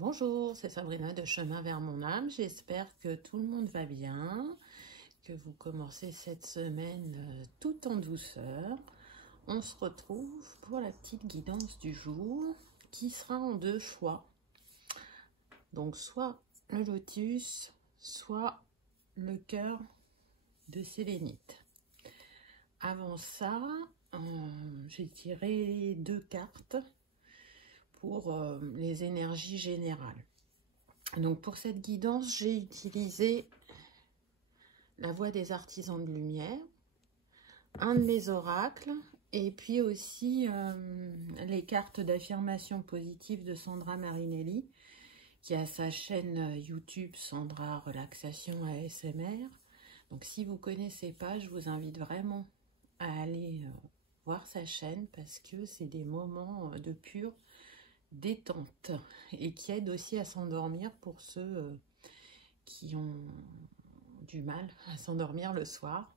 Bonjour, c'est Sabrina de Chemin vers mon âme. J'espère que tout le monde va bien, que vous commencez cette semaine tout en douceur. On se retrouve pour la petite guidance du jour qui sera en deux choix. Donc soit le lotus, soit le cœur de sélénite. Avant ça, j'ai tiré deux cartes pour les énergies générales. Donc pour cette guidance, j'ai utilisé la voix des artisans de lumière, un de mes oracles, et puis aussi les cartes d'affirmation positive de Sandra Marinelli, qui a sa chaîne YouTube Sandra Relaxation ASMR. Donc si vous ne connaissez pas, je vous invite vraiment à aller voir sa chaîne parce que c'est des moments de pure détente et qui aident aussi à s'endormir pour ceux qui ont du mal à s'endormir le soir.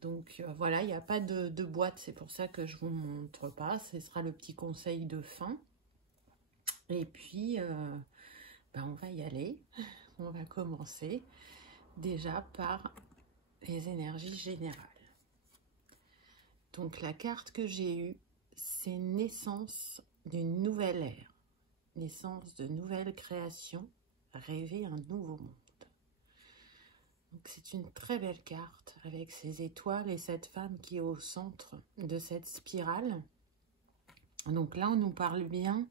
Donc voilà, il n'y a pas de boîte, c'est pour ça que je vous montre pas. Ce sera le petit conseil de fin. Et puis, on va y aller. On va commencer déjà par les énergies générales. Donc la carte que j'ai eue, c'est naissance d'une nouvelle ère, naissance de nouvelles créations, rêver un nouveau monde. Donc c'est une très belle carte avec ces étoiles et cette femme qui est au centre de cette spirale. Donc là, on nous parle bien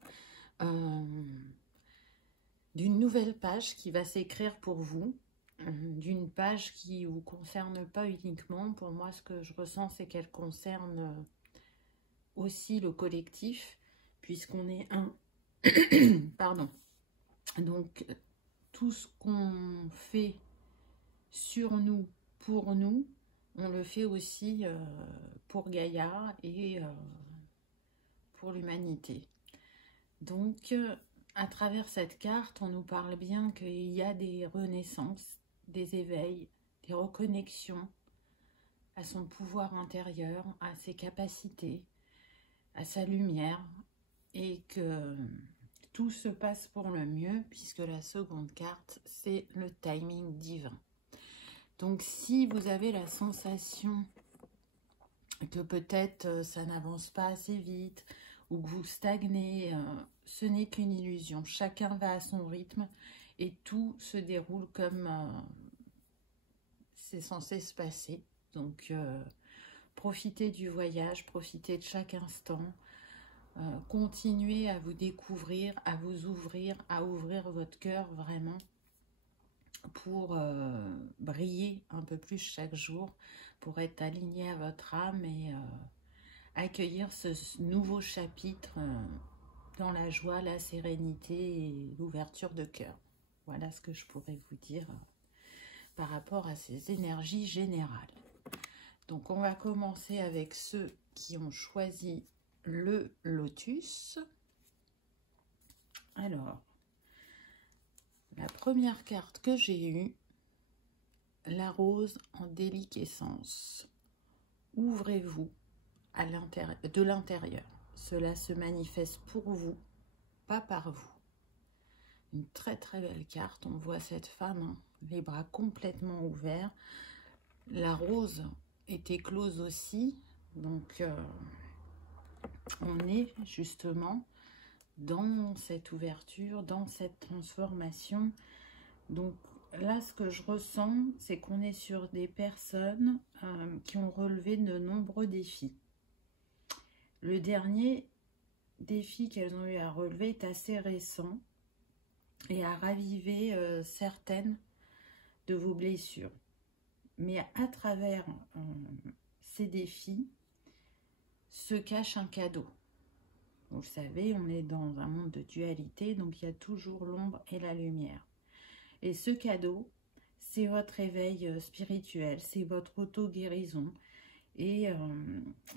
d'une nouvelle page qui va s'écrire pour vous, d'une page qui ne vous concerne pas uniquement. Pour moi, ce que je ressens, c'est qu'elle concerne aussi le collectif, puisqu'on est un. Pardon. Donc, tout ce qu'on fait sur nous, pour nous, on le fait aussi pour Gaïa et pour l'humanité. Donc, à travers cette carte, on nous parle bien qu'il y a des renaissances, des éveils, des reconnexions à son pouvoir intérieur, à ses capacités, à sa lumière, et que tout se passe pour le mieux, puisque la seconde carte, c'est le timing divin. Donc, si vous avez la sensation que peut-être ça n'avance pas assez vite ou que vous stagnez, ce n'est qu'une illusion. Chacun va à son rythme et tout se déroule comme c'est censé se passer. Donc, profitez du voyage, profitez de chaque instant. Continuez à vous découvrir, à vous ouvrir, à ouvrir votre cœur vraiment pour briller un peu plus chaque jour, pour être aligné à votre âme et accueillir ce nouveau chapitre dans la joie, la sérénité et l'ouverture de cœur. Voilà ce que je pourrais vous dire par rapport à ces énergies générales. Donc on va commencer avec ceux qui ont choisi le lotus. Alors, la première carte que j'ai eue, la rose en déliquescence. Ouvrez-vous de l'intérieur. Cela se manifeste pour vous, pas par vous. Une très très belle carte. On voit cette femme, les bras complètement ouverts. La rose est éclose aussi. Donc, on est justement dans cette ouverture, dans cette transformation. Donc là, ce que je ressens, c'est qu'on est sur des personnes qui ont relevé de nombreux défis. Le dernier défi qu'elles ont eu à relever est assez récent et a ravivé certaines de vos blessures. Mais à travers ces défis se cache un cadeau. Vous savez, on est dans un monde de dualité, donc il y a toujours l'ombre et la lumière. Et ce cadeau, c'est votre éveil spirituel, c'est votre auto-guérison. Et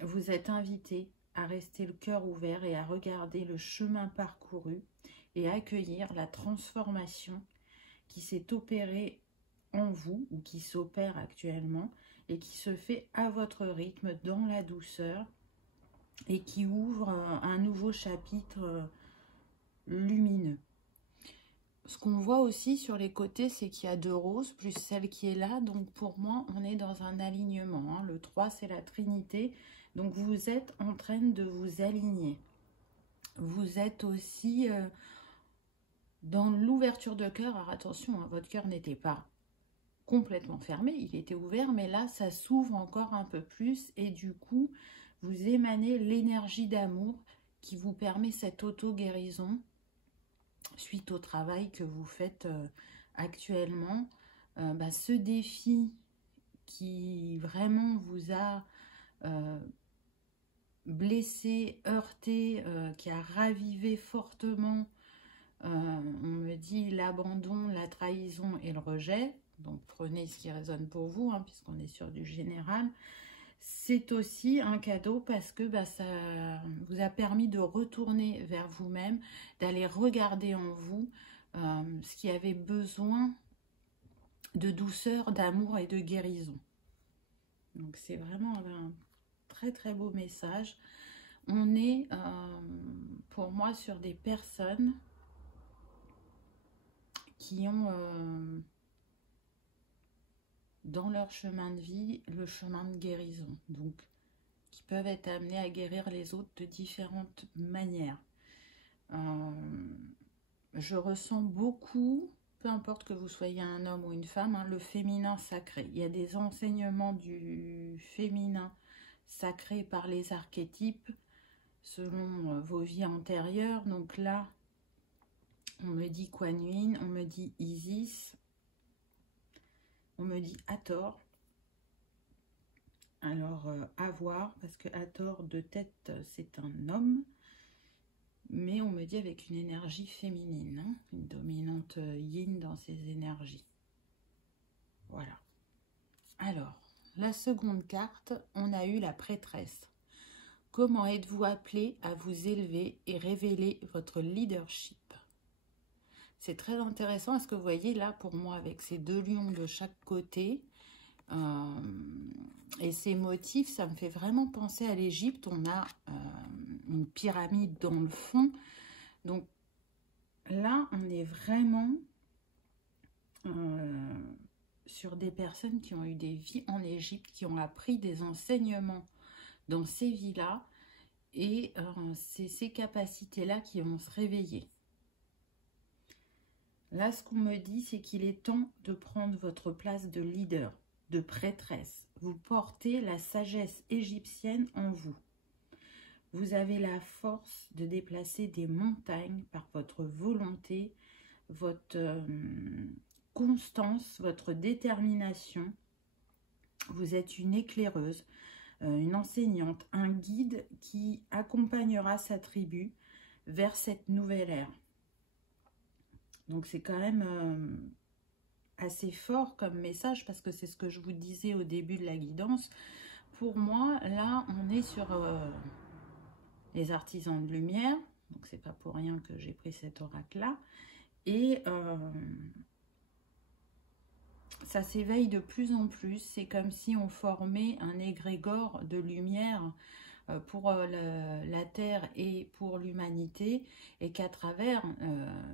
vous êtes invité à rester le cœur ouvert et à regarder le chemin parcouru et à accueillir la transformation qui s'est opérée en vous ou qui s'opère actuellement et qui se fait à votre rythme dans la douceur et qui ouvre un nouveau chapitre lumineux. Ce qu'on voit aussi sur les côtés, c'est qu'il y a 2 roses, plus celle qui est là. Donc, pour moi, on est dans un alignement. Hein. Le 3, c'est la Trinité. Donc, vous êtes en train de vous aligner. Vous êtes aussi dans l'ouverture de cœur. Alors, attention, hein, votre cœur n'était pas complètement fermé. Il était ouvert, mais là, ça s'ouvre encore un peu plus. Et du coup, vous émanez l'énergie d'amour qui vous permet cette auto-guérison suite au travail que vous faites actuellement. Ce défi qui vraiment vous a blessé, heurté, qui a ravivé fortement, on me dit l'abandon, la trahison et le rejet. Donc prenez ce qui résonne pour vous, hein, puisqu'on est sur du général. C'est aussi un cadeau parce que ça vous a permis de retourner vers vous-même, d'aller regarder en vous ce qui avait besoin de douceur, d'amour et de guérison. Donc c'est vraiment un très très beau message. On est pour moi sur des personnes qui ont dans leur chemin de vie le chemin de guérison, donc qui peuvent être amenés à guérir les autres de différentes manières. Je ressens beaucoup, peu importe que vous soyez un homme ou une femme, hein, le féminin sacré. Il y a des enseignements du féminin sacré par les archétypes selon vos vies antérieures. Donc là, on me dit Kuan Yin, on me dit Isis, on me dit Hathor. Alors, à voir, parce que Hathor de tête, c'est un homme, mais on me dit avec une énergie féminine, hein, une dominante yin dans ses énergies. Voilà. Alors, la seconde carte, on a eu la prêtresse. Comment êtes-vous appelé à vous élever et révéler votre leadership? C'est très intéressant. Est-ce que vous voyez là, pour moi, avec ces 2 lions de chaque côté, et ces motifs, ça me fait vraiment penser à l'Égypte. On a une pyramide dans le fond. Donc là, on est vraiment sur des personnes qui ont eu des vies en Égypte, qui ont appris des enseignements dans ces vies-là. Et c'est ces capacités-là qui vont se réveiller. Là, ce qu'on me dit, c'est qu'il est temps de prendre votre place de leader, de prêtresse. Vous portez la sagesse égyptienne en vous. Vous avez la force de déplacer des montagnes par votre volonté, votre constance, votre détermination. Vous êtes une éclaireuse, une enseignante, un guide qui accompagnera sa tribu vers cette nouvelle ère. Donc c'est quand même assez fort comme message parce que c'est ce que je vous disais au début de la guidance. Pour moi, là, on est sur les artisans de lumière. Donc c'est pas pour rien que j'ai pris cet oracle-là. Et ça s'éveille de plus en plus. C'est comme si on formait un égrégore de lumière pour la Terre et pour l'humanité, et qu'à travers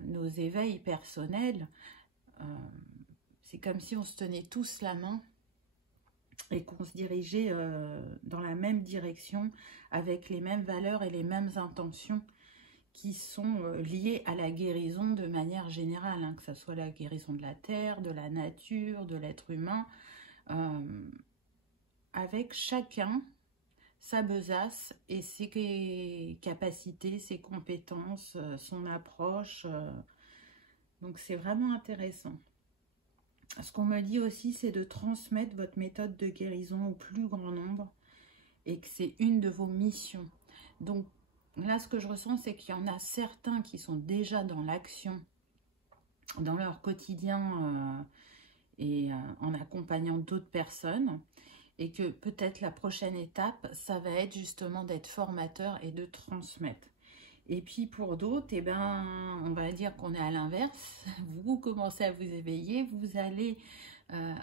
nos éveils personnels, c'est comme si on se tenait tous la main et qu'on se dirigeait dans la même direction avec les mêmes valeurs et les mêmes intentions qui sont liées à la guérison de manière générale, hein, que ce soit la guérison de la Terre, de la nature, de l'être humain, avec chacun sa besace et ses capacités, ses compétences, son approche. Donc c'est vraiment intéressant. Ce qu'on me dit aussi, c'est de transmettre votre méthode de guérison au plus grand nombre et que c'est une de vos missions. Donc là, ce que je ressens, c'est qu'il y en a certains qui sont déjà dans l'action, dans leur quotidien et en accompagnant d'autres personnes. Et que peut-être la prochaine étape, ça va être justement d'être formateur et de transmettre. Et puis pour d'autres, eh ben, on va dire qu'on est à l'inverse. Vous commencez à vous éveiller, vous allez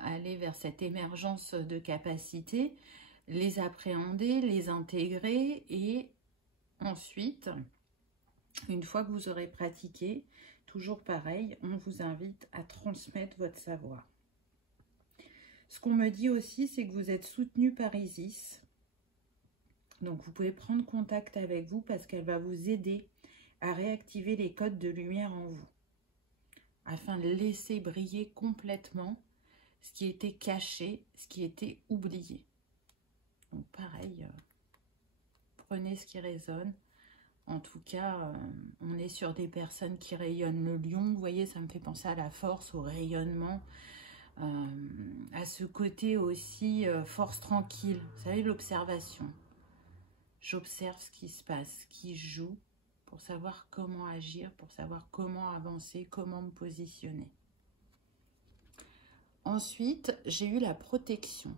aller vers cette émergence de capacités, les appréhender, les intégrer. Et ensuite, une fois que vous aurez pratiqué toujours pareil, on vous invite à transmettre votre savoir. Ce qu'on me dit aussi, c'est que vous êtes soutenu par Isis. Donc, vous pouvez prendre contact avec vous parce qu'elle va vous aider à réactiver les codes de lumière en vous, afin de laisser briller complètement ce qui était caché, ce qui était oublié. Donc, pareil, prenez ce qui résonne. En tout cas, on est sur des personnes qui rayonnent le lion. Vous voyez, ça me fait penser à la force, au rayonnement, à ce côté aussi force tranquille. Vous savez, l'observation. J'observe ce qui se passe, ce qui joue, pour savoir comment agir, pour savoir comment avancer, comment me positionner. Ensuite, j'ai eu la protection.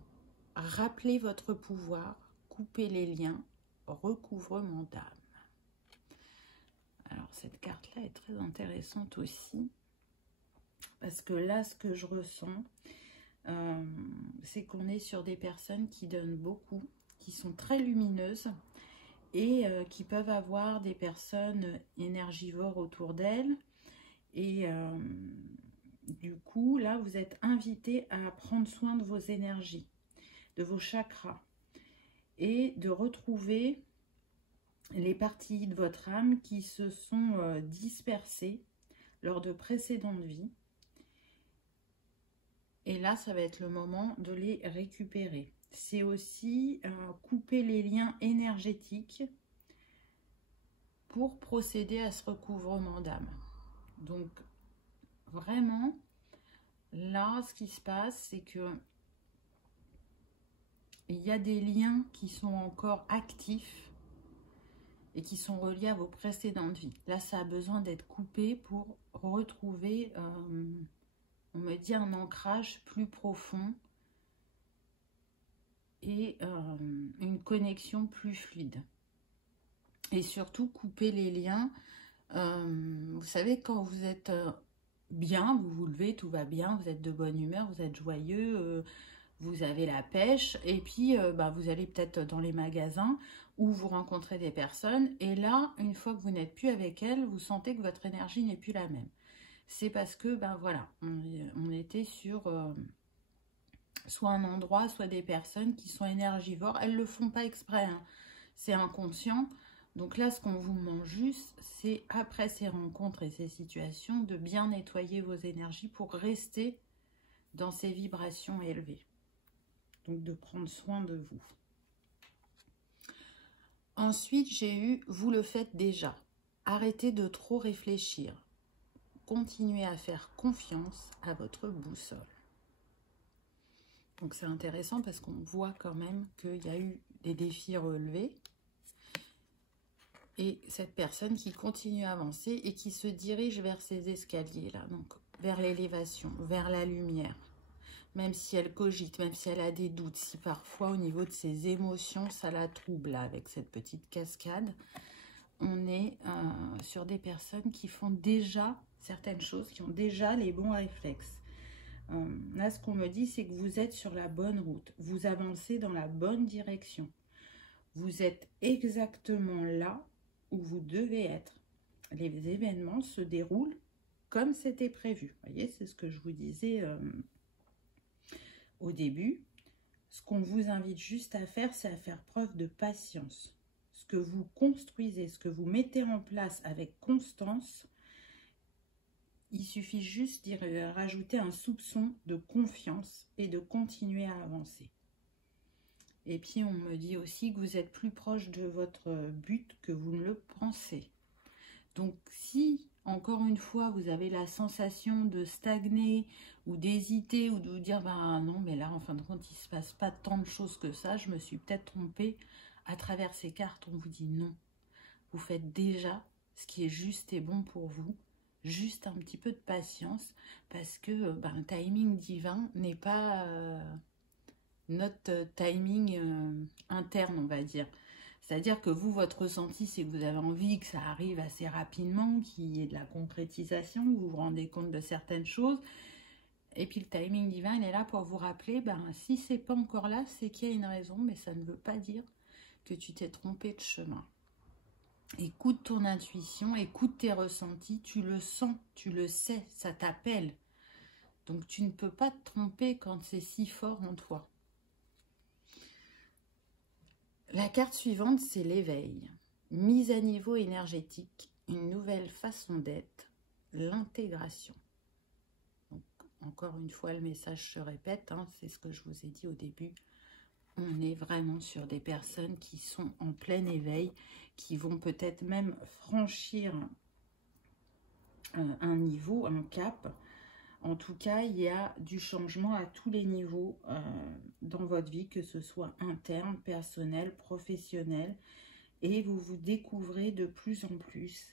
Rappelez votre pouvoir, coupez les liens, recouvrement d'âme. Alors, cette carte-là est très intéressante aussi, parce que là, ce que je ressens, c'est qu'on est sur des personnes qui donnent beaucoup, qui sont très lumineuses et qui peuvent avoir des personnes énergivores autour d'elles. Et du coup, là, vous êtes invité à prendre soin de vos énergies, de vos chakras, et de retrouver les parties de votre âme qui se sont dispersées lors de précédentes vies. Et là, ça va être le moment de les récupérer. C'est aussi couper les liens énergétiques pour procéder à ce recouvrement d'âme. Donc, vraiment, là, ce qui se passe, c'est que il y a des liens qui sont encore actifs et qui sont reliés à vos précédentes vies. Là, ça a besoin d'être coupé pour retrouver, on me dit, un ancrage plus profond et une connexion plus fluide. Et surtout, couper les liens. Vous savez, quand vous êtes bien, vous vous levez, tout va bien, vous êtes de bonne humeur, vous êtes joyeux, vous avez la pêche, et puis vous allez peut-être dans les magasins où vous rencontrez des personnes, et là, une fois que vous n'êtes plus avec elles, vous sentez que votre énergie n'est plus la même. C'est parce que, voilà, on était sur soit un endroit, soit des personnes qui sont énergivores. Elles ne le font pas exprès, hein. C'est inconscient. Donc là, ce qu'on vous demande juste, c'est après ces rencontres et ces situations, de bien nettoyer vos énergies pour rester dans ces vibrations élevées. Donc de prendre soin de vous. Ensuite, j'ai eu « vous le faites déjà ». Arrêtez de trop réfléchir. Continuez à faire confiance à votre boussole. Donc c'est intéressant parce qu'on voit quand même qu'il y a eu des défis relevés. Et cette personne qui continue à avancer et qui se dirige vers ces escaliers-là, donc vers l'élévation, vers la lumière. Même si elle cogite, même si elle a des doutes, si parfois au niveau de ses émotions, ça la trouble là, avec cette petite cascade, on est sur des personnes qui font déjà certaines choses, qui ont déjà les bons réflexes. Là, ce qu'on me dit, c'est que vous êtes sur la bonne route, vous avancez dans la bonne direction. Vous êtes exactement là où vous devez être. Les événements se déroulent comme c'était prévu. Vous voyez, c'est ce que je vous disais au début. Ce qu'on vous invite juste à faire, c'est à faire preuve de patience. Ce que vous construisez, ce que vous mettez en place avec constance, il suffit juste d'y rajouter un soupçon de confiance et de continuer à avancer. Et puis, on me dit aussi que vous êtes plus proche de votre but que vous ne le pensez. Donc, si, encore une fois, vous avez la sensation de stagner ou d'hésiter ou de vous dire, non, mais là, en fin de compte, il ne se passe pas tant de choses que ça, je me suis peut-être trompée. À travers ces cartes, on vous dit non. Vous faites déjà ce qui est juste et bon pour vous. Juste un petit peu de patience parce que le timing divin n'est pas... notre timing interne, on va dire. C'est-à-dire que vous, votre ressenti, c'est que vous avez envie que ça arrive assez rapidement, qu'il y ait de la concrétisation, que vous vous rendez compte de certaines choses. Et puis le timing divin, il est là pour vous rappeler, si c'est pas encore là, c'est qu'il y a une raison, mais ça ne veut pas dire que tu t'es trompé de chemin. Écoute ton intuition, écoute tes ressentis, tu le sens, tu le sais, ça t'appelle. Donc tu ne peux pas te tromper quand c'est si fort en toi. La carte suivante, c'est l'éveil. Mise à niveau énergétique, une nouvelle façon d'être, l'intégration. Encore une fois, le message se répète, hein, c'est ce que je vous ai dit au début. On est vraiment sur des personnes qui sont en plein éveil, qui vont peut-être même franchir un niveau, un cap. En tout cas, il y a du changement à tous les niveaux dans votre vie, que ce soit interne, personnel, professionnel. Et vous vous découvrez de plus en plus.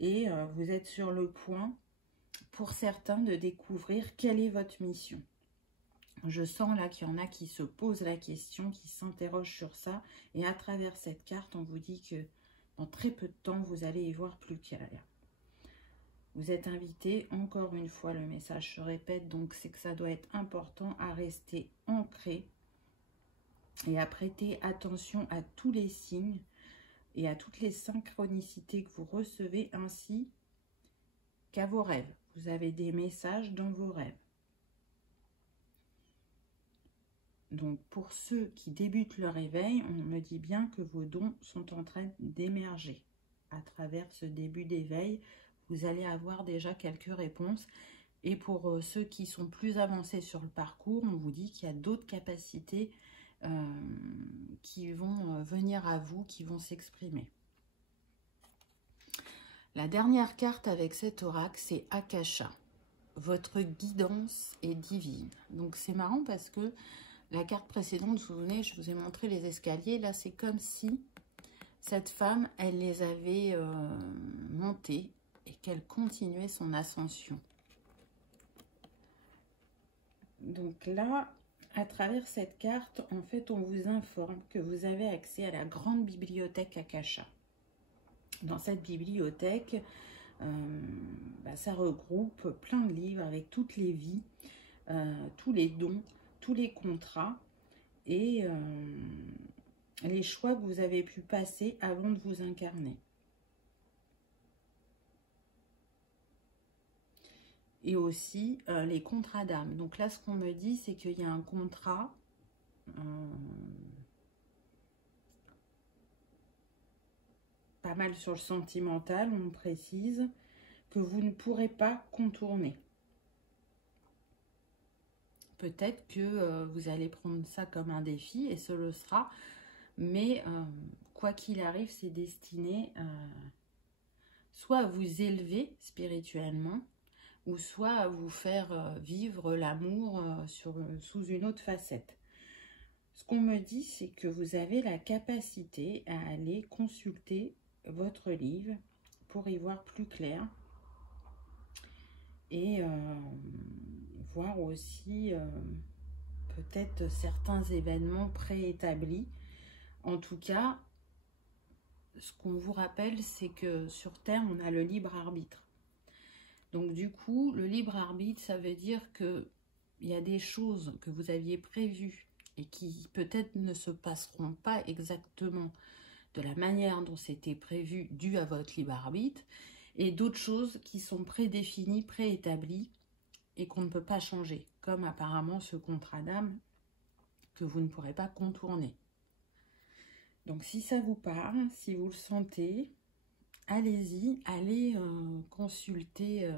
Et vous êtes sur le point, pour certains, de découvrir quelle est votre mission. Je sens là qu'il y en a qui se posent la question, qui s'interrogent sur ça. Et à travers cette carte, on vous dit que dans très peu de temps, vous allez y voir plus clair. Vous êtes invité, encore une fois, le message se répète, donc c'est que ça doit être important à rester ancré et à prêter attention à tous les signes et à toutes les synchronicités que vous recevez, ainsi qu'à vos rêves. Vous avez des messages dans vos rêves. Donc pour ceux qui débutent leur éveil, on me dit bien que vos dons sont en train d'émerger. À travers ce début d'éveil, vous allez avoir déjà quelques réponses. Et pour ceux qui sont plus avancés sur le parcours, on vous dit qu'il y a d'autres capacités qui vont venir à vous, qui vont s'exprimer. La dernière carte avec cet oracle, c'est Akasha. Votre guidance est divine. Donc c'est marrant parce que la carte précédente, vous vous souvenez, je vous ai montré les escaliers. Là, c'est comme si cette femme, elle les avait montés et qu'elle continuait son ascension. Donc là, à travers cette carte, en fait, on vous informe que vous avez accès à la grande bibliothèque Akasha. Dans cette bibliothèque, ça regroupe plein de livres avec toutes les vies, tous les dons, tous les contrats et les choix que vous avez pu passer avant de vous incarner. Et aussi les contrats d'âme. Donc là, ce qu'on me dit, c'est qu'il y a un contrat pas mal sur le sentimental, on précise, que vous ne pourrez pas contourner. Peut-être que vous allez prendre ça comme un défi, et ce le sera, mais quoi qu'il arrive, c'est destiné soit à vous élever spirituellement, ou soit à vous faire vivre l'amour sous une autre facette. Ce qu'on me dit, c'est que vous avez la capacité à aller consulter votre livre pour y voir plus clair et voir aussi peut-être certains événements préétablis. En tout cas, ce qu'on vous rappelle, c'est que sur Terre, on a le libre arbitre. Donc du coup, le libre arbitre, ça veut dire qu'il y a des choses que vous aviez prévues et qui peut-être ne se passeront pas exactement de la manière dont c'était prévu, dû à votre libre arbitre, et d'autres choses qui sont prédéfinies, préétablies, et qu'on ne peut pas changer, comme apparemment ce contrat d'âme que vous ne pourrez pas contourner. Donc si ça vous parle, si vous le sentez, allez-y, allez consulter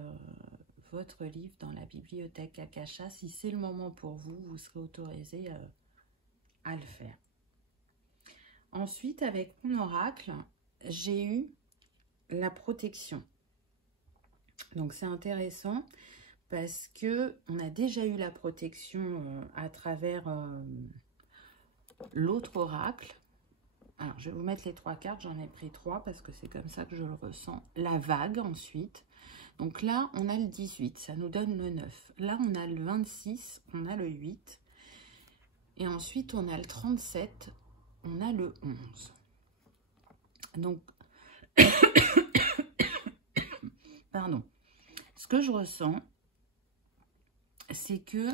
votre livre dans la bibliothèque Akasha. Si c'est le moment pour vous, vous serez autorisé à le faire. Ensuite, avec mon oracle, j'ai eu la protection. Donc c'est intéressant parce que on a déjà eu la protection à travers l'autre oracle. Alors je vais vous mettre les 3 cartes, j'en ai pris 3 parce que c'est comme ça que je le ressens. La vague ensuite. Donc là on a le 18, ça nous donne le 9. Là on a le 26, on a le 8. Et ensuite on a le 37, on a le 11. Donc, pardon, ce que je ressens, c'est que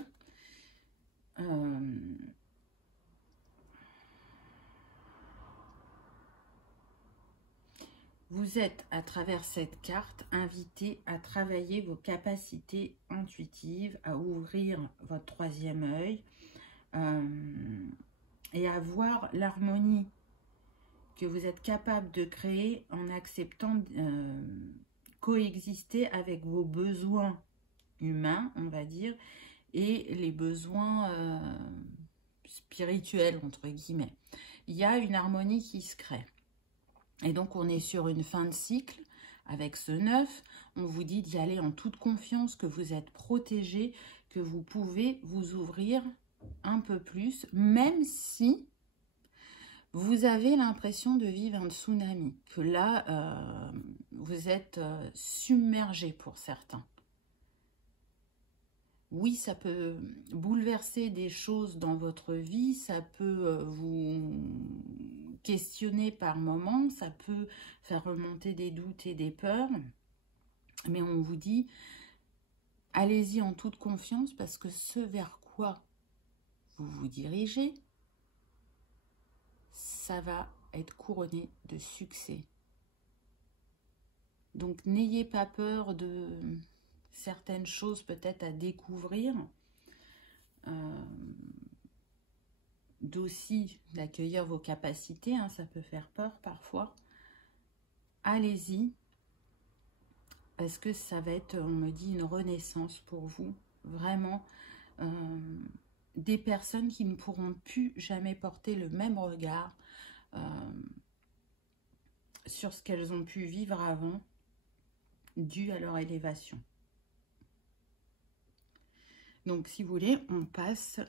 Vous êtes, à travers cette carte, invité à travailler vos capacités intuitives, à ouvrir votre troisième œil et à voir l'harmonie que vous êtes capable de créer en acceptant coexister avec vos besoins humains, on va dire, et les besoins spirituels, entre guillemets. Il y a une harmonie qui se crée. Et donc, on est sur une fin de cycle avec ce 9. On vous dit d'y aller en toute confiance, que vous êtes protégé, que vous pouvez vous ouvrir un peu plus, même si vous avez l'impression de vivre un tsunami, que là, vous êtes submergé pour certains. Oui, ça peut bouleverser des choses dans votre vie, ça peut vous questionner par moments, ça peut faire remonter des doutes et des peurs, mais on vous dit, allez-y en toute confiance parce que ce vers quoi vous vous dirigez, ça va être couronné de succès. Donc n'ayez pas peur de certaines choses peut-être à découvrir, d'aussi d'accueillir vos capacités, hein, ça peut faire peur parfois. Allez-y, parce que ça va être, on me dit, une renaissance pour vous, vraiment. Des personnes qui ne pourront plus jamais porter le même regard sur ce qu'elles ont pu vivre avant, dû à leur élévation. Donc, si vous voulez, on passe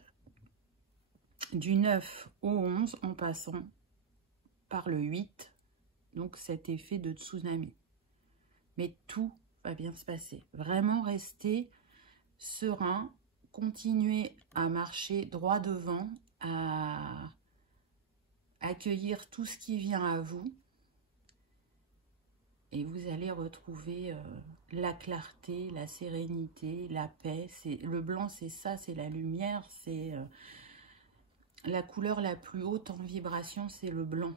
du 9 au 11 en passant par le 8, donc cet effet de tsunami. Mais tout va bien se passer. Vraiment restez serein, continuez à marcher droit devant, à accueillir tout ce qui vient à vous. Et vous allez retrouver la clarté, la sérénité, la paix. Le blanc, c'est ça, c'est la lumière, c'est la couleur la plus haute en vibration, c'est le blanc.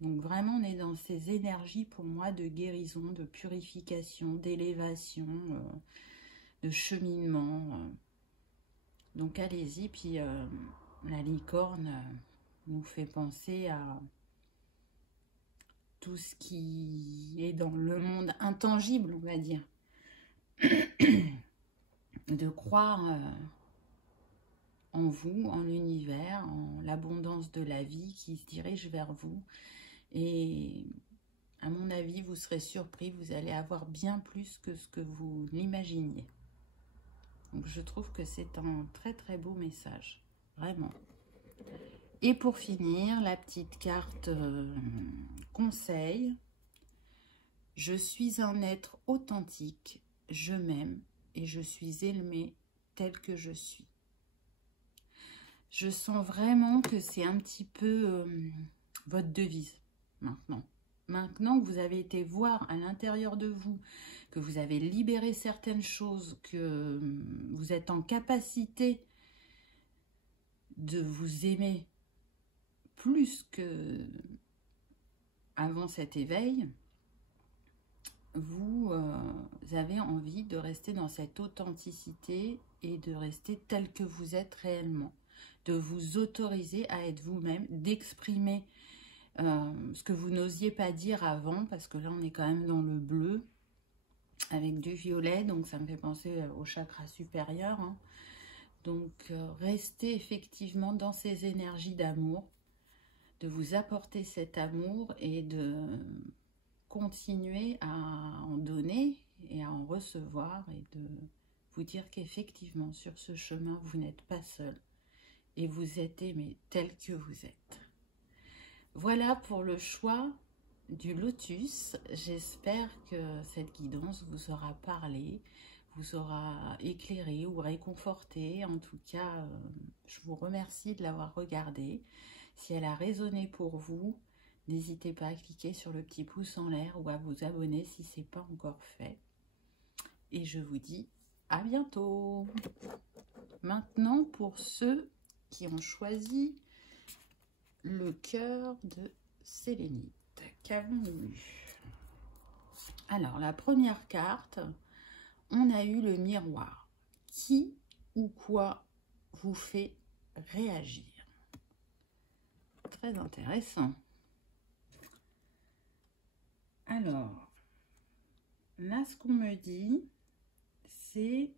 Donc vraiment, on est dans ces énergies pour moi de guérison, de purification, d'élévation, de cheminement. Donc allez-y, puis la licorne nous fait penser à tout ce qui est dans le monde intangible, on va dire. De croire en vous, en l'univers, en l'abondance de la vie qui se dirige vers vous. Et à mon avis, vous serez surpris, vous allez avoir bien plus que ce que vous l'imaginiez. Donc je trouve que c'est un très très beau message, vraiment. Et pour finir, la petite carte conseil. Je suis un être authentique, je m'aime et je suis aimée telle que je suis. Je sens vraiment que c'est un petit peu votre devise maintenant. Maintenant que vous avez été voir à l'intérieur de vous, que vous avez libéré certaines choses, que vous êtes en capacité de vous aimer plus que avant cet éveil, vous avez envie de rester dans cette authenticité et de rester tel que vous êtes réellement, de vous autoriser à être vous-même, d'exprimer ce que vous n'osiez pas dire avant, parce que là on est quand même dans le bleu avec du violet, donc ça me fait penser au chakra supérieur, hein. Donc restez effectivement dans ces énergies d'amour, de vous apporter cet amour et de continuer à en donner et à en recevoir et de vous dire qu'effectivement sur ce chemin vous n'êtes pas seul et vous êtes aimé tel que vous êtes. Voilà pour le choix du lotus. J'espère que cette guidance vous aura parlé, vous aura éclairé ou réconforté. En tout cas, je vous remercie de l'avoir regardé. Si elle a résonné pour vous, n'hésitez pas à cliquer sur le petit pouce en l'air ou à vous abonner si ce n'est pas encore fait. Et je vous dis à bientôt. Maintenant, pour ceux qui ont choisi le cœur de sélénite, qu'avons-nous eu? Alors, la première carte, on a eu le miroir. Qui ou quoi vous fait réagir? Très intéressant. Alors, là, ce qu'on me dit, c'est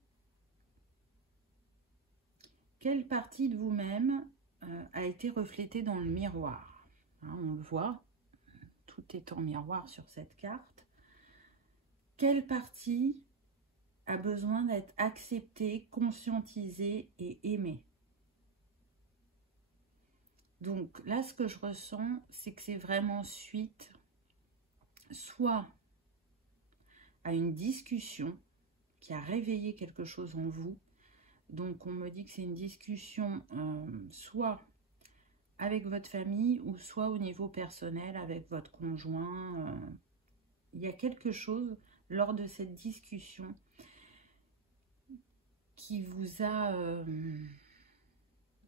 quelle partie de vous-même a été reflétée dans le miroir. Hein, on le voit, tout est en miroir sur cette carte. Quelle partie a besoin d'être acceptée, conscientisée et aimée? Donc là, ce que je ressens, c'est que c'est vraiment suite soit à une discussion qui a réveillé quelque chose en vous. Donc on me dit que c'est une discussion soit avec votre famille ou soit au niveau personnel avec votre conjoint. Il y a quelque chose lors de cette discussion qui vous a,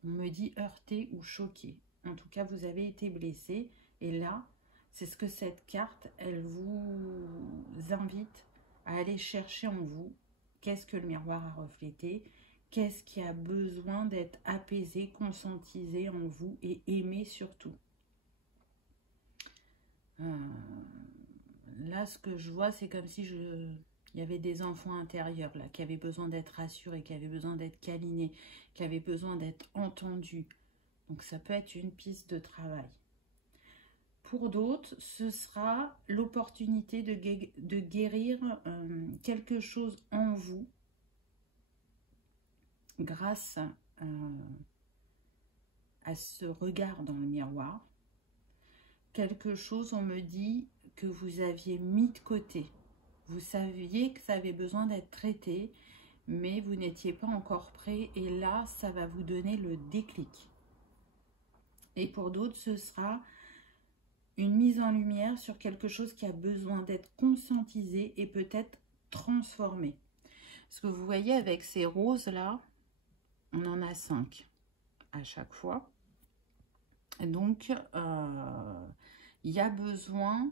on me dit, heurté ou choqué. En tout cas, vous avez été blessé. Et là, c'est ce que cette carte, elle vous invite à aller chercher en vous. Qu'est-ce que le miroir a reflété? Qu'est-ce qui a besoin d'être apaisé, conscientisé en vous et aimé surtout? Là, ce que je vois, c'est comme si il y avait des enfants intérieurs là, qui avaient besoin d'être rassurés, qui avaient besoin d'être câlinés, qui avaient besoin d'être entendus. Donc ça peut être une piste de travail. Pour d'autres, ce sera l'opportunité de guérir quelque chose en vous grâce à ce regard dans le miroir. Quelque chose, on me dit, que vous aviez mis de côté. Vous saviez que ça avait besoin d'être traité, mais vous n'étiez pas encore prêt. Et là, ça va vous donner le déclic. Et pour d'autres, ce sera une mise en lumière sur quelque chose qui a besoin d'être conscientisé et peut-être transformé. Parce que vous voyez, avec ces roses-là, on en a 5 à chaque fois. Donc, il y a besoin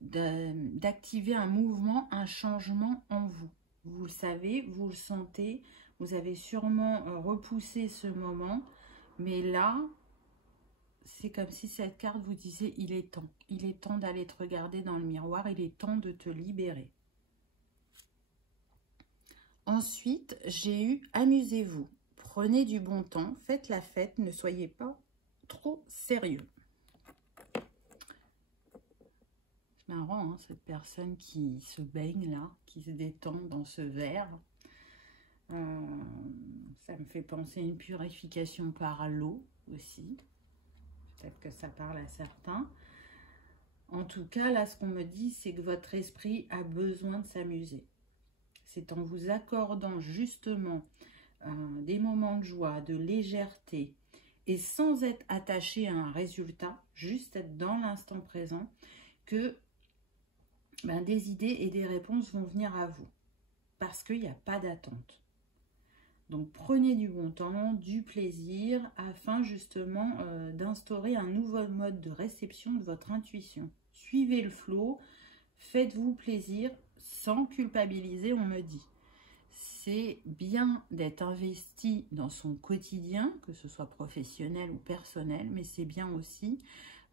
d'activer un mouvement, un changement en vous. Vous le savez, vous le sentez, vous avez sûrement repoussé ce moment, mais là, c'est comme si cette carte vous disait, il est temps d'aller te regarder dans le miroir, il est temps de te libérer. Ensuite, j'ai eu amusez-vous, prenez du bon temps, faites la fête, ne soyez pas trop sérieux. C'est marrant, hein, cette personne qui se baigne là, qui se détend dans ce verre. Ça me fait penser à une purification par l'eau aussi. Peut-être que ça parle à certains. En tout cas, là, ce qu'on me dit, c'est que votre esprit a besoin de s'amuser. C'est en vous accordant justement des moments de joie, de légèreté, et sans être attaché à un résultat, juste être dans l'instant présent, que des idées et des réponses vont venir à vous. Parce qu'il n'y a pas d'attente. Donc prenez du bon temps, du plaisir, afin justement d'instaurer un nouveau mode de réception de votre intuition. Suivez le flot, faites-vous plaisir sans culpabiliser, on me dit. C'est bien d'être investi dans son quotidien, que ce soit professionnel ou personnel, mais c'est bien aussi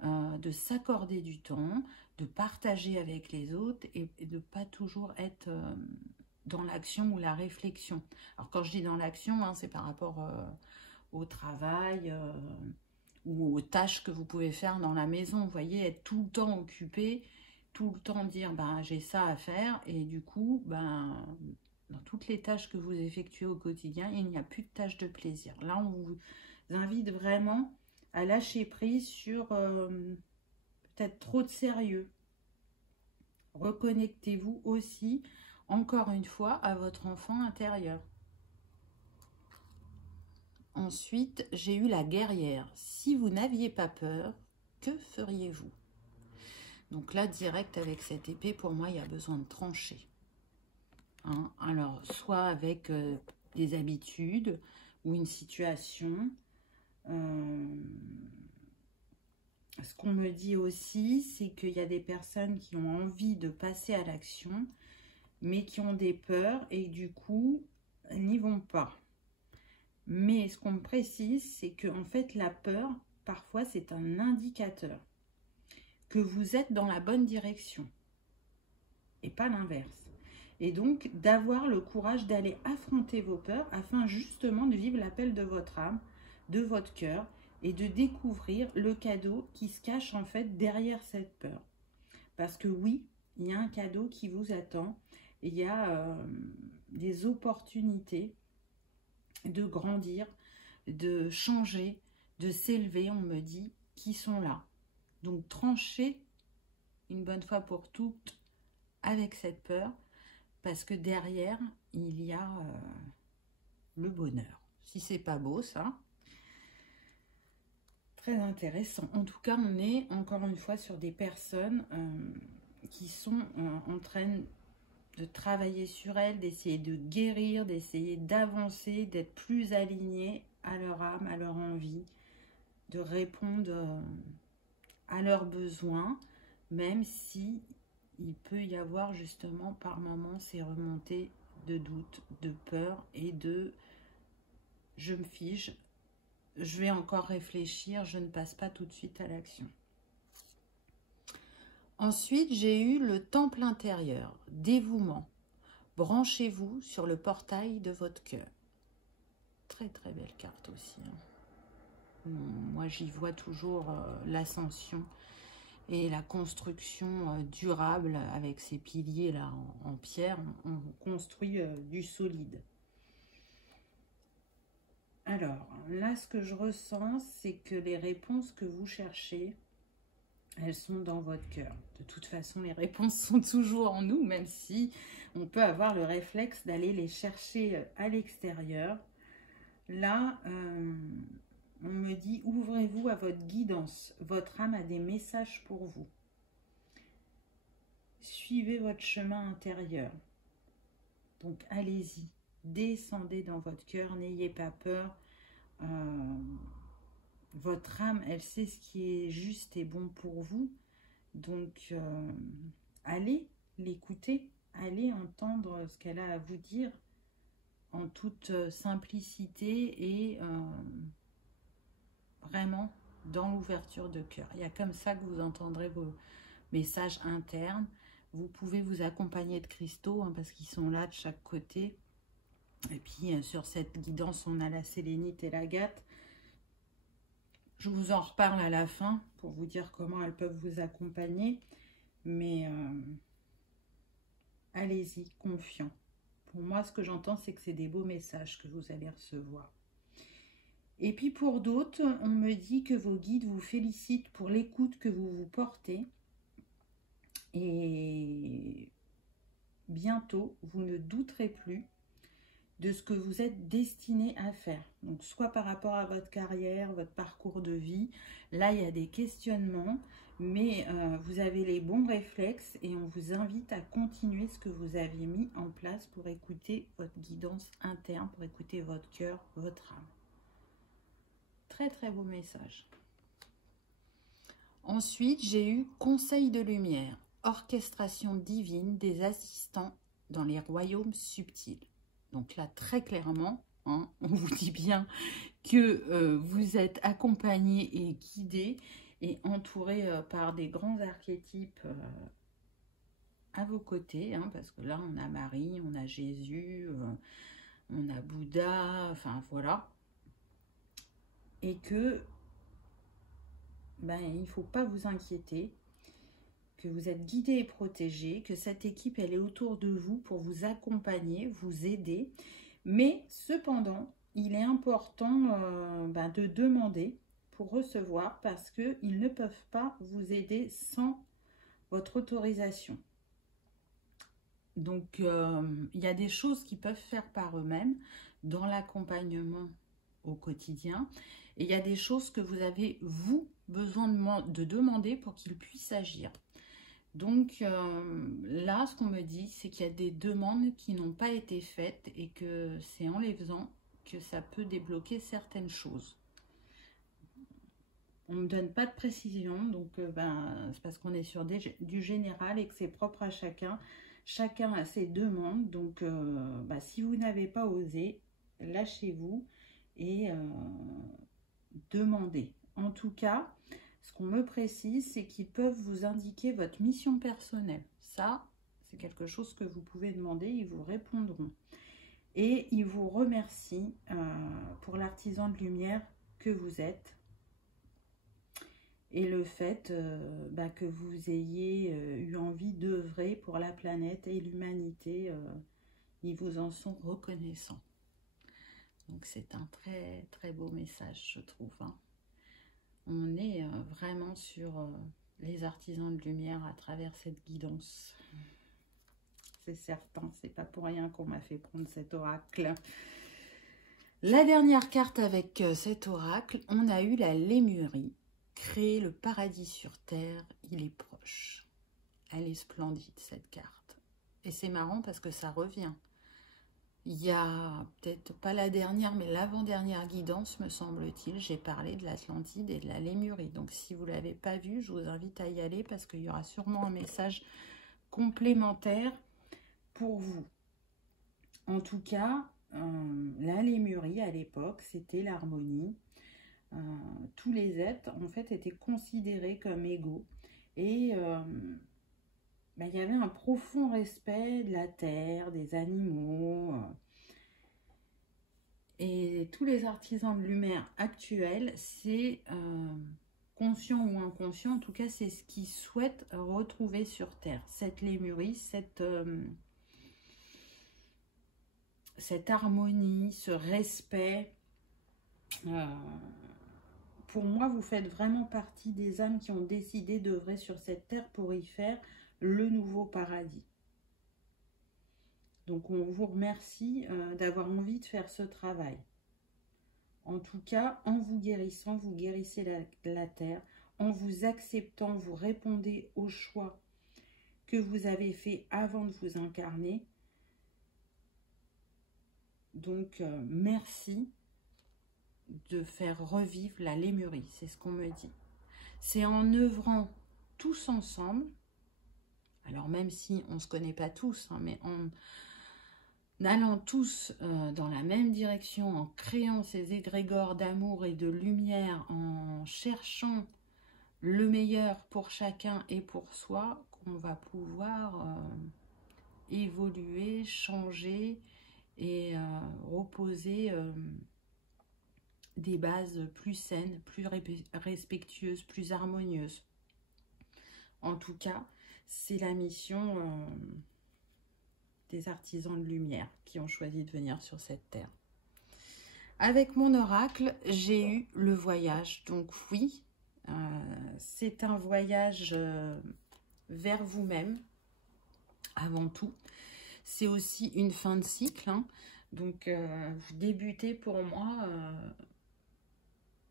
de s'accorder du temps, de partager avec les autres et de ne pas toujours être dans l'action ou la réflexion. Alors quand je dis dans l'action, hein, c'est par rapport au travail ou aux tâches que vous pouvez faire dans la maison. Vous voyez, être tout le temps occupé, tout le temps dire j'ai ça à faire et du coup, dans toutes les tâches que vous effectuez au quotidien, il n'y a plus de tâches de plaisir. Là, on vous invite vraiment à lâcher prise sur peut-être trop de sérieux. Reconnectez-vous aussi, encore une fois, à votre enfant intérieur. Ensuite, j'ai eu la guerrière. Si vous n'aviez pas peur, que feriez-vous? Donc là, direct avec cette épée, pour moi, il y a besoin de trancher. Hein, alors, soit avec des habitudes ou une situation, ce qu'on me dit aussi, c'est qu'il y a des personnes qui ont envie de passer à l'action, mais qui ont des peurs et du coup, elles n'y vont pas. Mais ce qu'on me précise, c'est que en fait, la peur, parfois, c'est un indicateur que vous êtes dans la bonne direction et pas l'inverse. Et donc, d'avoir le courage d'aller affronter vos peurs afin justement de vivre l'appel de votre âme, de votre cœur et de découvrir le cadeau qui se cache en fait derrière cette peur. Parce que oui, il y a un cadeau qui vous attend, il y a des opportunités de grandir, de changer, de s'élever, on me dit, qui sont là. Donc tranchez une bonne fois pour toutes avec cette peur, parce que derrière, il y a le bonheur. Si c'est pas beau, ça, très intéressant. En tout cas, on est encore une fois sur des personnes qui sont en train de travailler sur elles, d'essayer de guérir, d'essayer d'avancer, d'être plus alignées à leur âme, à leur envie, de répondre à leurs besoins, même si il peut y avoir justement par moments ces remontées de doute, de peur et de je me fige, je vais encore réfléchir, je ne passe pas tout de suite à l'action. Ensuite, j'ai eu le temple intérieur, dévouement. Branchez-vous sur le portail de votre cœur. Très très belle carte aussi. Moi, j'y vois toujours l'ascension et la construction durable avec ces piliers là en pierre. On construit du solide. Alors, là, ce que je ressens, c'est que les réponses que vous cherchez, elles sont dans votre cœur. De toute façon, les réponses sont toujours en nous, même si on peut avoir le réflexe d'aller les chercher à l'extérieur. Là, on me dit, ouvrez-vous à votre guidance. Votre âme a des messages pour vous. Suivez votre chemin intérieur. Donc, allez-y. Descendez dans votre cœur, n'ayez pas peur. Votre âme, elle sait ce qui est juste et bon pour vous. Donc, allez l'écouter, allez entendre ce qu'elle a à vous dire en toute simplicité et vraiment dans l'ouverture de cœur. Il y a comme ça que vous entendrez vos messages internes. Vous pouvez vous accompagner de cristaux parce qu'ils sont là de chaque côté. Et puis sur cette guidance, on a la sélénite et l'agate. Je vous en reparle à la fin pour vous dire comment elles peuvent vous accompagner. Mais allez-y, confiant. Pour moi, ce que j'entends, c'est que c'est des beaux messages que vous allez recevoir. Et puis pour d'autres, on me dit que vos guides vous félicitent pour l'écoute que vous vous portez. Et bientôt, vous ne douterez plus de ce que vous êtes destiné à faire. Donc, soit par rapport à votre carrière, votre parcours de vie. Là, il y a des questionnements, mais vous avez les bons réflexes et on vous invite à continuer ce que vous aviez mis en place pour écouter votre guidance interne, pour écouter votre cœur, votre âme. Très, très beau message. Ensuite, j'ai eu conseil de lumière, orchestration divine des assistants dans les royaumes subtils. Donc là, très clairement, on vous dit bien que vous êtes accompagné et guidé et entouré par des grands archétypes à vos côtés. Parce que là, on a Marie, on a Jésus, on a Bouddha, enfin voilà. Et que il ne faut pas vous inquiéter, que vous êtes guidé et protégé, que cette équipe, elle est autour de vous pour vous accompagner, vous aider. Mais cependant, il est important de demander pour recevoir parce qu'ils ne peuvent pas vous aider sans votre autorisation. Donc, il y a des choses qu'ils peuvent faire par eux-mêmes dans l'accompagnement au quotidien. Et il y a des choses que vous avez, vous, besoin de demander pour qu'ils puissent agir. Donc là, ce qu'on me dit, c'est qu'il y a des demandes qui n'ont pas été faites et que c'est en les faisant que ça peut débloquer certaines choses. On ne me donne pas de précision, donc c'est parce qu'on est sur du général et que c'est propre à chacun. Chacun a ses demandes, donc si vous n'avez pas osé, lâchez-vous et demandez. En tout cas, ce qu'on me précise, c'est qu'ils peuvent vous indiquer votre mission personnelle. Ça, c'est quelque chose que vous pouvez demander, ils vous répondront. Et ils vous remercient pour l'artisan de lumière que vous êtes. Et le fait que vous ayez eu envie d'œuvrer pour la planète et l'humanité, ils vous en sont reconnaissants. Donc c'est un très très beau message, je trouve. Hein. On est vraiment sur les artisans de lumière à travers cette guidance. C'est certain, c'est pas pour rien qu'on m'a fait prendre cet oracle. La dernière carte avec cet oracle, on a eu la Lémurie. Créer le paradis sur terre, il est proche. Elle est splendide, cette carte. Et c'est marrant parce que ça revient. Il y a peut-être pas la dernière, mais l'avant-dernière guidance, me semble-t-il, j'ai parlé de l'Atlantide et de la Lémurie. Donc si vous ne l'avez pas vu, je vous invite à y aller parce qu'il y aura sûrement un message complémentaire pour vous. En tout cas, la Lémurie à l'époque, c'était l'harmonie. Tous les êtres en fait étaient considérés comme égaux et il y avait un profond respect de la terre, des animaux et tous les artisans de lumière actuels, c'est conscient ou inconscient, en tout cas c'est ce qu'ils souhaitent retrouver sur terre, cette Lémurie, cette harmonie, ce respect. Pour moi, vous faites vraiment partie des âmes qui ont décidé d'œuvrer sur cette terre pour y faire le nouveau paradis. Donc, on vous remercie d'avoir envie de faire ce travail. En tout cas, en vous guérissant, vous guérissez la terre. En vous acceptant, vous répondez aux choix que vous avez fait avant de vous incarner. Donc, merci de faire revivre la Lémurie, c'est ce qu'on me dit. C'est en œuvrant tous ensemble, alors même si on ne se connaît pas tous, hein, mais en allant tous dans la même direction, en créant ces égrégores d'amour et de lumière, en cherchant le meilleur pour chacun et pour soi, qu'on va pouvoir évoluer, changer et reposer des bases plus saines, plus respectueuses, plus harmonieuses. En tout cas, c'est la mission des artisans de lumière qui ont choisi de venir sur cette terre. Avec mon oracle, j'ai eu le voyage. Donc oui, c'est un voyage vers vous-même, avant tout. C'est aussi une fin de cycle. Hein. Donc, vous débutez pour moi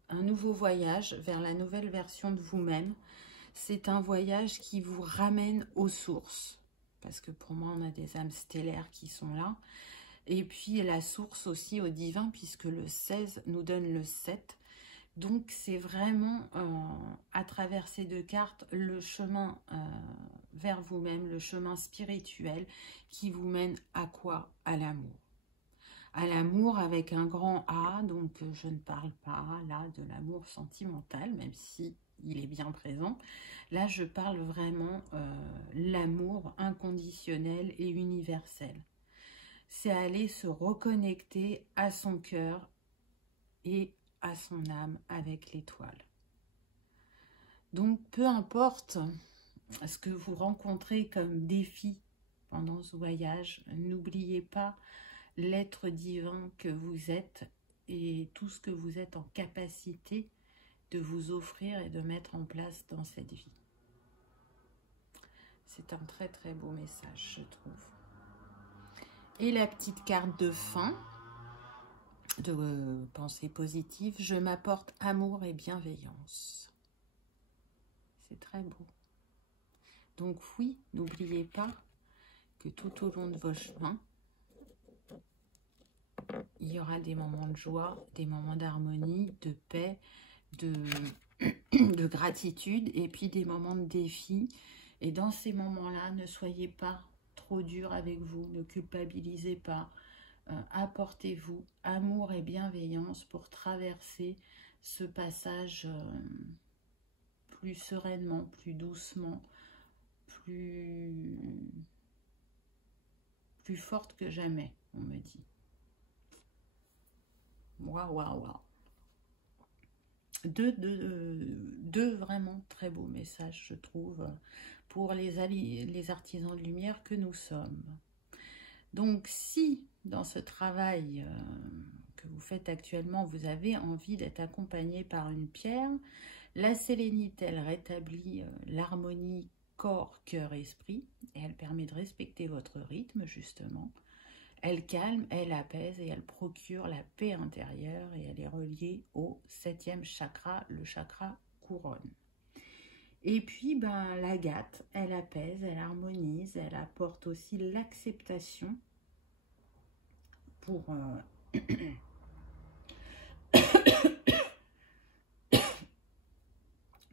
un nouveau voyage vers la nouvelle version de vous-même. C'est un voyage qui vous ramène aux sources. Parce que pour moi, on a des âmes stellaires qui sont là. Et puis la source aussi au divin, puisque le 16 nous donne le 7. Donc c'est vraiment à travers ces deux cartes le chemin vers vous-même, le chemin spirituel qui vous mène à quoi? À l'amour. À l'amour avec un grand A, donc je ne parle pas là de l'amour sentimental, même si il est bien présent. Là, je parle vraiment l'amour inconditionnel et universel. C'est aller se reconnecter à son cœur et à son âme avec l'étoile. Donc, peu importe ce que vous rencontrez comme défi pendant ce voyage, n'oubliez pas l'être divin que vous êtes et tout ce que vous êtes en capacité de vous offrir et de mettre en place dans cette vie. C'est un très très beau message, je trouve. Et la petite carte de fin, de pensée positive, je m'apporte amour et bienveillance. C'est très beau. Donc oui, n'oubliez pas que tout au long de vos chemins, il y aura des moments de joie, des moments d'harmonie, de paix, de gratitude et puis des moments de défi. Et dans ces moments-là, ne soyez pas trop dur avec vous, ne culpabilisez pas. Apportez-vous amour et bienveillance pour traverser ce passage plus sereinement, plus doucement, plus forte que jamais, on me dit. Waouh, waouh, waouh. Deux vraiment très beaux messages, je trouve, pour les artisans de lumière que nous sommes. Donc, si dans ce travail que vous faites actuellement, vous avez envie d'être accompagné par une pierre, la sélénite, elle rétablit l'harmonie corps, cœur, esprit, et elle permet de respecter votre rythme, justement. Elle calme, elle apaise et elle procure la paix intérieure et elle est reliée au 7e chakra, le chakra couronne. Et puis, l'agate, elle apaise, elle harmonise, elle apporte aussi l'acceptation pour,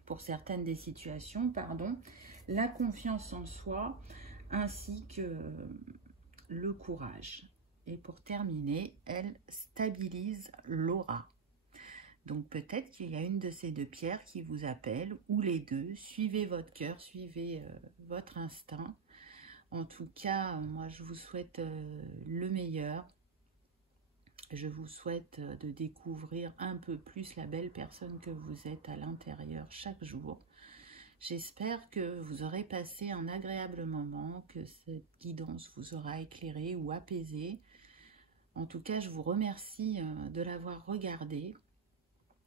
pour certaines des situations, pardon, la confiance en soi ainsi que le courage. Et pour terminer, elle stabilise l'aura. Donc peut-être qu'il y a une de ces deux pierres qui vous appelle, ou les deux. Suivez votre cœur, suivez votre instinct. En tout cas, moi je vous souhaite le meilleur. Je vous souhaite de découvrir un peu plus la belle personne que vous êtes à l'intérieur chaque jour. J'espère que vous aurez passé un agréable moment, que cette guidance vous aura éclairé ou apaisé. En tout cas, je vous remercie de l'avoir regardé.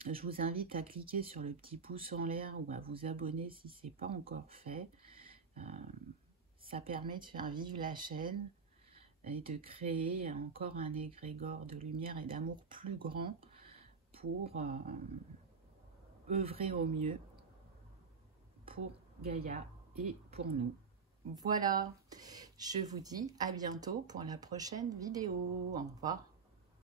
Je vous invite à cliquer sur le petit pouce en l'air ou à vous abonner si ce n'est pas encore fait. Ça permet de faire vivre la chaîne et de créer encore un égrégore de lumière et d'amour plus grand pour œuvrer au mieux pour Gaïa et pour nous. Voilà, je vous dis à bientôt pour la prochaine vidéo. Au revoir.